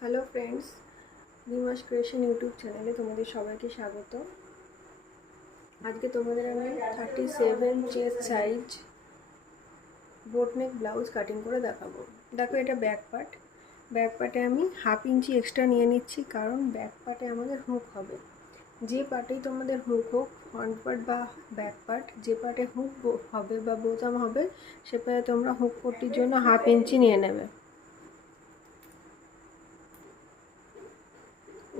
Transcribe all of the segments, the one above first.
Hello friends, নিমাস creation YouTube চ্যানেলে তোমাদের সবাইকে স্বাগত। আজকে তোমাদের আমি 37 chest size boat neck blouse cutting করে দেখাবো। দেখো, এটা ব্যাক পার্টে আমি হাফ ইঞ্চি এক্সট্রা নিয়ে নিচ্ছি, কারণ ব্যাক পার্টে আমাদের হুক হবে। যে পার্টেই তোমাদের হুক হোক, ফ্রন্ট পার্ট বা ব্যাক পার্ট, যে পার্টে হুক হবে বা বোতাম হবে, সে পার্টে তোমরা হুক পট্টির জন্য হাফ ইঞ্চি নিয়ে নেবে।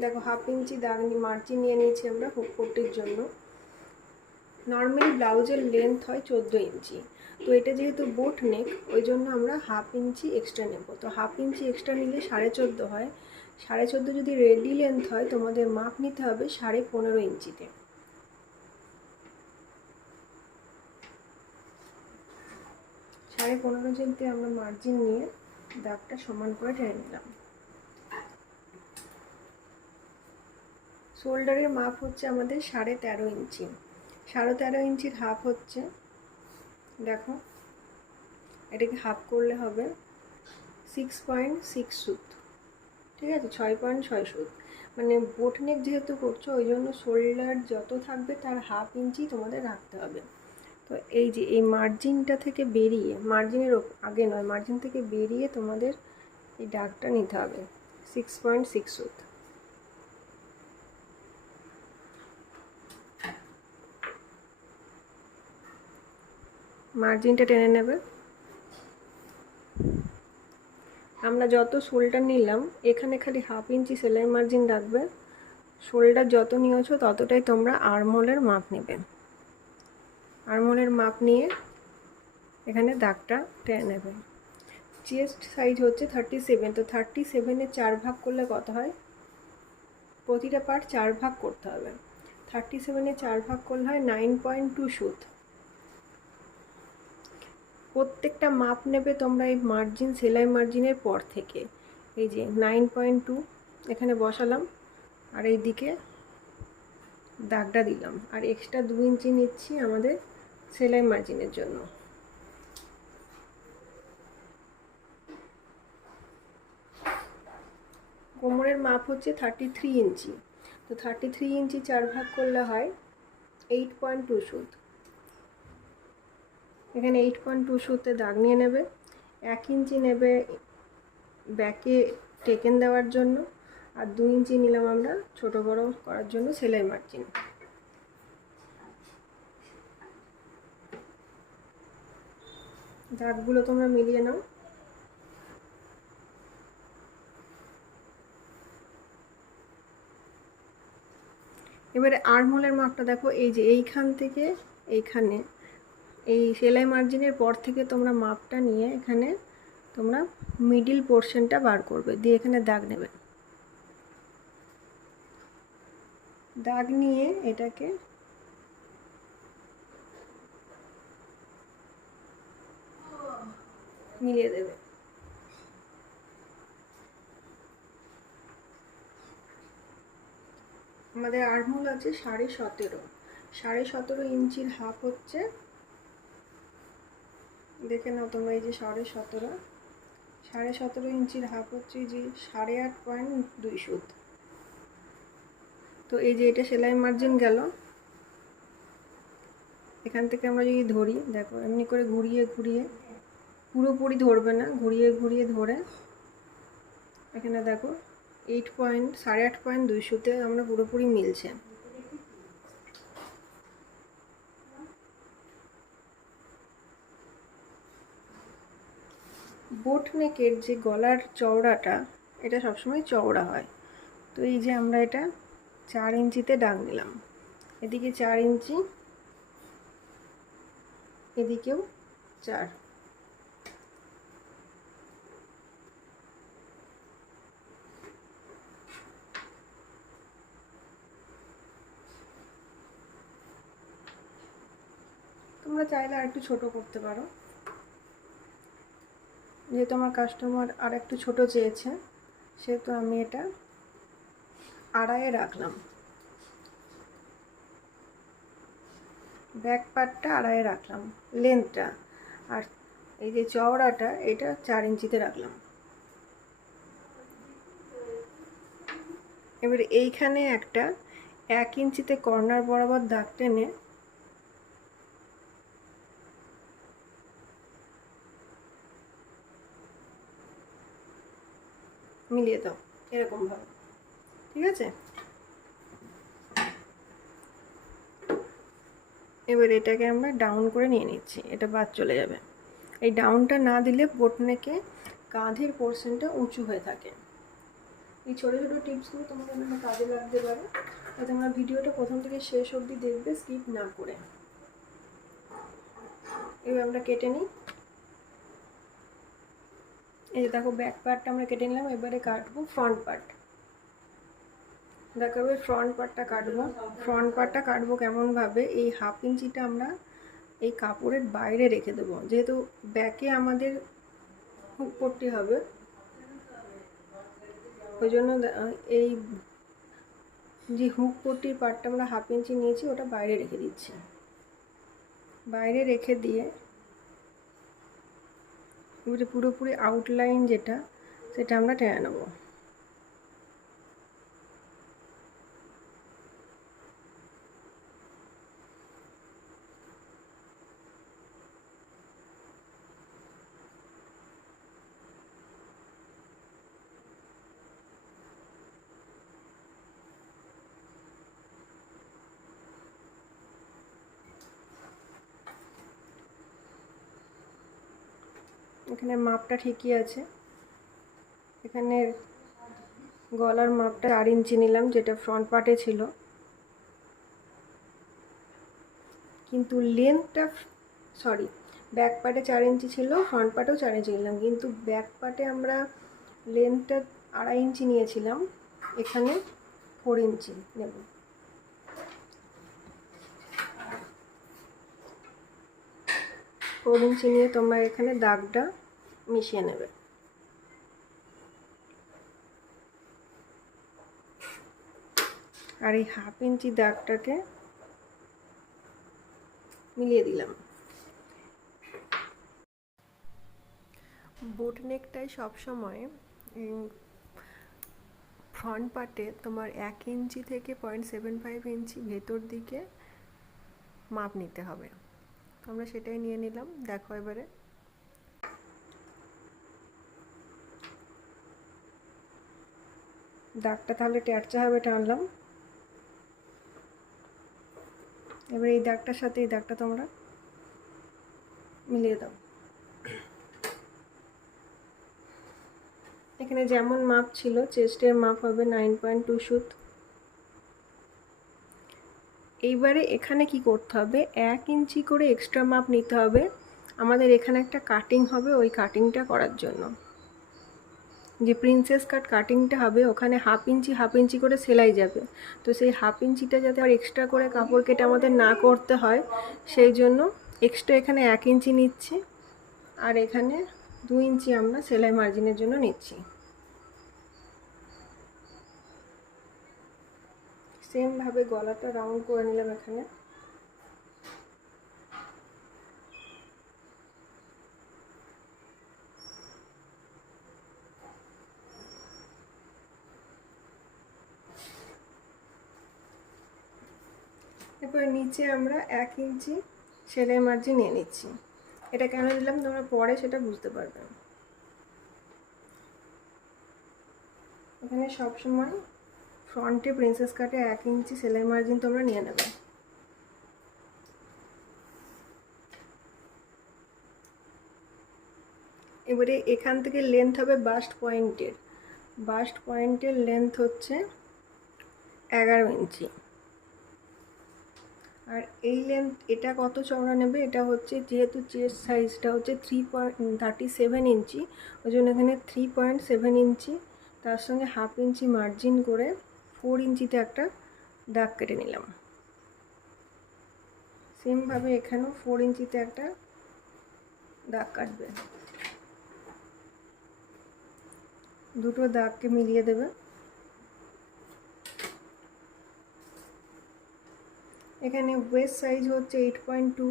দেখো, হাফ ইঞ্চি দাগ মার্জিন নিয়ে নিয়েছি আমরা হুক পট্টির জন্য। নর্মালি ব্লাউজের লেন্থ হয় 14 ইঞ্চি, তো এটা যেহেতু বোট নেক, ওই জন্য আমরা হাফ ইঞ্চি এক্সট্রা নেব। তো হাফ ইঞ্চি এক্সট্রা নিলে 14.5 হয়। 14.5 যদি রেডি লেন্থ হয়, তোমাদের মাপ নিতে হবে 15.5 ইঞ্চিতে। 15.5 ইঞ্চিতে আমরা মার্জিন নিয়ে দাগটা সমান করে টেনে নিলাম। শোল্ডারের মাপ হচ্ছে আমাদের 13.5 ইঞ্চি। 13.5 ইঞ্চির হাফ হচ্ছে, দেখো এটাকে হাফ করলে হবে 6.6 সুত। ঠিক আছে, 6.6 সুত। মানে বোটনেক যেহেতু করছো, ওই জন্য শোল্ডার যত থাকবে তার হাফ ইঞ্চি তোমাদের রাখতে হবে। তো এই যে এই মার্জিনটা থেকে বেরিয়ে, মার্জিনের আগে নয়, মার্জিন থেকে বেরিয়ে তোমাদের এই দাগটা নিতে হবে 6.6 সুত। মার্জিনটা টেনে নেবে। আমরা যত শোল্ডার নিলাম, এখানে খালি হাফ ইঞ্চি সেলাই মার্জিন রাখবে। শোল্ডার যত নিয়েছো ততটাই তোমরা আর্মহোলের মাপ নেবে। আর্মহোলের মাপ নিয়ে এখানে দাগটা টেনে নেবে। চেস্ট সাইজ হচ্ছে 37, তো 37-এ 4 ভাগ করলে কত হয়? প্রতিটা পার্ট 4 ভাগ করতে হবে। 37-এ 4 ভাগ করলে হয় 9.2 সুত। প্রত্যেকটা মাপ নেবে তোমরা এই মার্জিন, সেলাই মার্জিনের পর থেকে। এই যে 9.2 এখানে বসালাম, আর এই দিকে দাগটা দিলাম, আর এক্সট্রা 2 ইঞ্চি নিচ্ছি আমাদের সেলাই মার্জিনের জন্য। কোমরের মাপ হচ্ছে 33 ইঞ্চি, তো 33 ইঞ্চি 4 ভাগ করলে হয় 8.2 সুত। এখানে 8.2 সুতে দাগ নিয়ে নেবে। 1 ইঞ্চি নেবে ব্যাকে টেকেন দেওয়ার জন্য, আর 2 ইঞ্চি নিলাম আমরা ছোট বড় করার জন্য সেলাই মার্জিন। দাগগুলো তোমরা মিলিয়ে নাও। এবারে আর্মহোলের মাপটা দেখো, এই যে এইখান থেকে এইখানে, এই সেলাই মার্জিনের পর থেকে তোমরা মাপটা নিয়ে এখানে তোমরা মিডিল পোর্শনটা বার করবে, দিয়ে এখানে দাগ নেবে। দাগ নিয়ে এটাকে মিলিয়ে দেবে। আমাদের আর্মহোল আছে 17.5। 17.5 ইঞ্চির হাফ হচ্ছে, দেখে নাও তোমরা, এই যে 17.5 ইঞ্চির হাফ হচ্ছে যে 8.5.2 সুত। তো এই যে এটা সেলাই মার্জিন গেল। এখান থেকে আমরা যদি ধরি, দেখো এমনি করে ঘুরিয়ে ঘুরিয়ে, পুরোপুরি ধরবে না, ঘুরিয়ে ঘুরিয়ে ধরে এখানে দেখো 8.2 সুতে আমরা পুরোপুরি মিলছে। বোট নেকের যে গলার চওড়াটা, এটা সবসময় চওড়া হয়। তো এই যে আমরা এটা 4 ইঞ্চিতে দাগ নিলাম, এদিকে 4 ইঞ্চি, এদিকেও 4। তোমরা চাইলে আর একটু ছোট করতে পারো, যেহেতু আমার কাস্টমার আর একটু ছোট চেয়েছে, সেহেতু আমি এটা 2.5 রাখলাম। ব্যাক পার্টটা 2.5 রাখলাম লেন্থটা, আর এই যে চওড়াটা এটা 4 ইঞ্চিতে রাখলাম। এবার এইখানে একটা 1 ইঞ্চিতে কর্নার বরাবর দাগ টেনে মিলিয়ে দাও এরকম ভাবে, ঠিক আছে। এবার এটাকে আমরা ডাউন করে নিয়ে নিচ্ছি, এটা বাদ চলে যাবে। এই ডাউনটা না দিলে বোটনেকে কাঁধের পোর্শনটা উঁচু হয়ে থাকে। এই ছোটো ছোটো টিপসগুলো তোমাদের জন্য কাজে লাগতে পারে, তাই তোমরা ভিডিওটা প্রথম থেকে শেষ অবধি দেখবে, স্কিপ না করে। এবার আমরা কেটে নিই। এই যে দেখো ব্যাক পার্টটা আমরা কেটে নিলাম, এবারে কাটবো ফ্রন্ট পার্ট। দেখো এবার ফ্রন্ট পার্টটা কাটবো। ফ্রন্ট পার্টটা কাটবো কেমনভাবে, এই 1/2 ইঞ্চিটা আমরা এই কাপড়ের বাইরে রেখে দেবো, যেহেতু ব্যাকে আমাদের হুক পট্টি হবে, ওই জন্য এই যে হুক পট্টির পার্টটা আমরা 1/2 ইঞ্চি নিয়েছি ওটা বাইরে রেখে দিচ্ছি। বাইরে রেখে দিয়ে এবারে পুরোপুরি আউটলাইন যেটা সেটা আমরা টেনে নেবো। এখানে মাপটা ঠিকই আছে, এখানে গলার মাপটা 4 ইঞ্চি নিলাম, যেটা ফ্রন্ট পার্টে ছিল, কিন্তু লেন্থটা ব্যাক পার্টে 4 ইঞ্চি ছিল, ফ্রন্ট পার্টেও 4 ইঞ্চি নিলাম, কিন্তু ব্যাক পার্টে আমরা লেন্থটা 2.5 ইঞ্চি নিয়েছিলাম, এখানে 4 ইঞ্চি নেব। 4 ইঞ্চি নিয়ে তোমরা এখানে দাগটা মিশিয়ে নেবে। আর এই 1/2 ইঞ্চি দাগটাকে মিলিয়ে দিলাম। বোট নেকটাই সবসময় ফ্রন্ট পার্টে তোমার 1 ইঞ্চি থেকে 0.75 ইঞ্চি ভেতর দিকে মাপ নিতে হবে। আমরা সেটাই নিয়ে নিলাম। দেখো এবারে দাগটা তাহলে ট্যাঁচা টানলাম। এবার এই দাগটার সাথে এই দাগটা তোমরা মিলিয়ে দাও। এখানে যেমন মাপ ছিল, চেস্টের মাপ হবে 9.2 সুত। এইবারে এখানে কি করতে হবে, 1 ইঞ্চি করে এক্সট্রা মাপ নিতে হবে আমাদের। এখানে একটা কাটিং হবে, ওই কাটিংটা করার জন্য যে প্রিন্সেস কাট কাটিংটা হবে, ওখানে 1/2 ইঞ্চি করে সেলাই যাবে। তো সেই 1/2 ইঞ্চিটা যাতে আর এক্সট্রা করে কাপড় কেটে আমাদের না করতে হয়, সেই জন্য এক্সট্রা এখানে 1 ইঞ্চি নিচ্ছি, আর এখানে 2 ইঞ্চি আমরা সেলাই মার্জিনের জন্য নিচ্ছি। সেমভাবে গলাটা রাউন্ড করে নিলাম এখানে। এরপর নিচে আমরা 1 ইঞ্চি সেলাই মার্জিন নিয়ে নিচ্ছি। এটা কেন দিলাম তোমরা পরে সেটা বুঝতে পারবে। এখানে সবসময় ফ্রন্টে প্রিন্সেস কাটে 1 ইঞ্চি সেলাই মার্জিন তোমরা নিয়ে নেবে। এবারে এখান থেকে লেন্থ হবে বাস্ট পয়েন্টের লেন্থ হচ্ছে 11 ইঞ্চি। আর এই লেন্থ এটা কত চওড়া নেবে, এটা হচ্ছে যেহেতু চেস্ট সাইজটা হচ্ছে 3.37 ইঞ্চি, ওই জন্য এখানে 3.7 ইঞ্চি, তার সঙ্গে 1/2 ইঞ্চি মার্জিন করে 4 ইঞ্চিতে একটা দাগ কেটে নিলাম। সেমভাবে এখানেও 4 ইঞ্চিতে একটা দাগ কাটবে। দুটো দাগকে মিলিয়ে দেবে। এখানে ওয়েস্ট সাইজ হচ্ছে 8.2,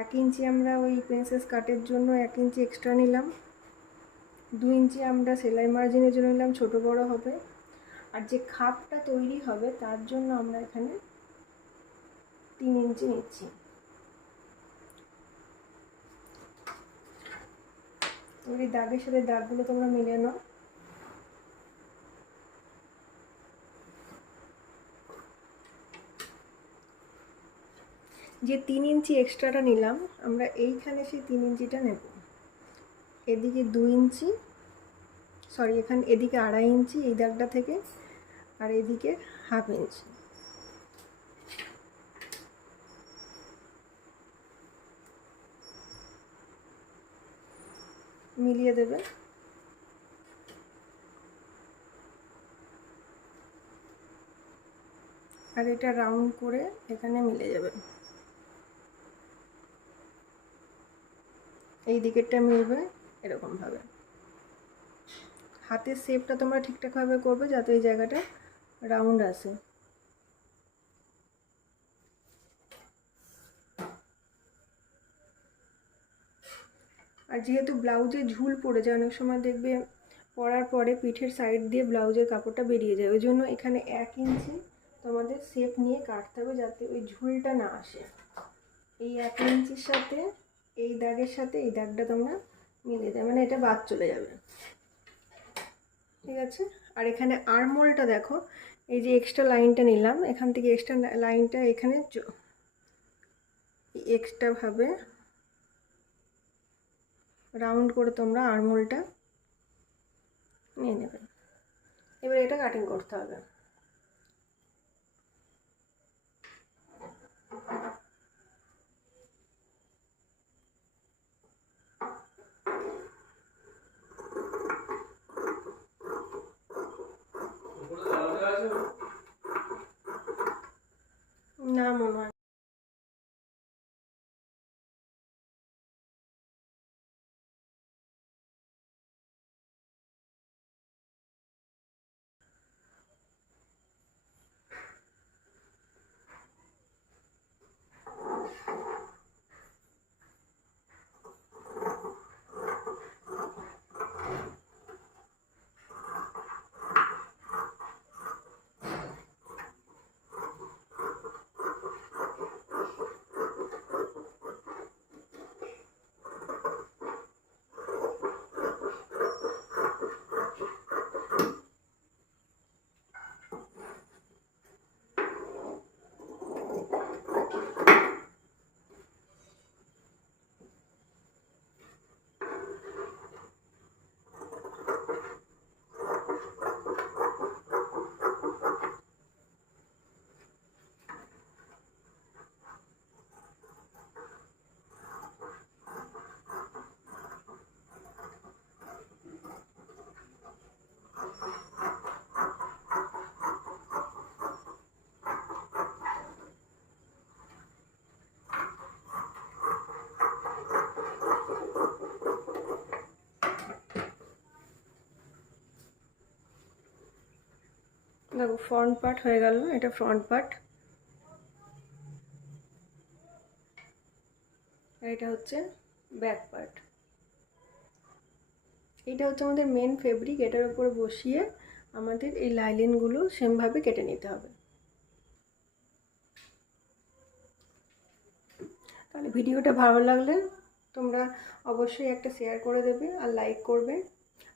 1 ইঞ্চি আমরা ওই প্রিন্সেস কাটের জন্য 1 ইঞ্চি এক্সট্রা নিলাম, 2 ইঞ্চি আমরা সেলাই মার্জিনের জন্য নিলাম, ছোটো বড়ো হবে, আর যে খাপটা তৈরি হবে তার জন্য আমরা এখানে 3 ইঞ্চি নিচ্ছি। এবার এই দাগের সাথে দাগগুলো তোমরা মিলিয়ে নাও। যে 3 ইঞ্চি এক্সট্রাটা নিলাম আমরা এইখানে সেই 3 ইঞ্চিটা নেব, এদিকে 2 ইঞ্চি, সরি এখানে এদিকে 2.5 ইঞ্চি এই দাগটা থেকে, আর এদিকে 1/2 ইঞ্চি। মিলিয়ে দেবে। আর এটা রাউন্ড করে এখানে মিলে যাবে, এই দিকেরটা মিলবে এরকমভাবে। হাতের শেপটা তোমরা ঠিকঠাকভাবে করবে যাতে এই জায়গাটা রাউন্ড আসে। আর যেহেতু ব্লাউজে ঝুল পড়ে যায়, অনেক সময় দেখবে পরার পরে পিঠের সাইড দিয়ে ব্লাউজের কাপড়টা বেরিয়ে যায়, ওই জন্য এখানে 1 ইঞ্চি তোমাদের শেপ নিয়ে কাটতে হবে যাতে ওই ঝুলটা না আসে। এই 1 ইঞ্চির সাথে এই দাগের সাথে এই দাগটা তোমরা মিলিয়ে দেবে, মানে এটা বাদ চলে যাবে। ঠিক আছে। আর এখানে আর্মহোলটা দেখো, এই যে এক্সট্রা লাইনটা নিলাম, এখান থেকে এক্সট্রা লাইনটা এখানে এক্সট্রাভাবে রাউন্ড করে তোমরা আর্মহোলটা নিয়ে নেবে। এবার এটা কাটিং করতে হবে। না মনে হয় দেখো ফ্রন্ট পার্ট হয়ে গেল, এটা ফ্রন্ট পার্ট, আর এটা হচ্ছে ব্যাক পার্ট। এটা হচ্ছে আমাদের মেন ফেব্রিক, এটার উপরে বসিয়ে আমাদের এই লাইলিনগুলো সেমভাবে কেটে নিতে হবে। তাহলে ভিডিওটা ভালো লাগলে তোমরা অবশ্যই একটা শেয়ার করে দেবে আর লাইক করবে।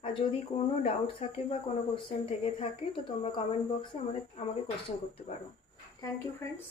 আর যদি কোনো ডাউট থাকে বা কোনো কোশ্চেন থেকে থাকে তো তোমরা কমেন্ট বক্সে আমাকে কোশ্চেন করতে পারো। Thank you friends.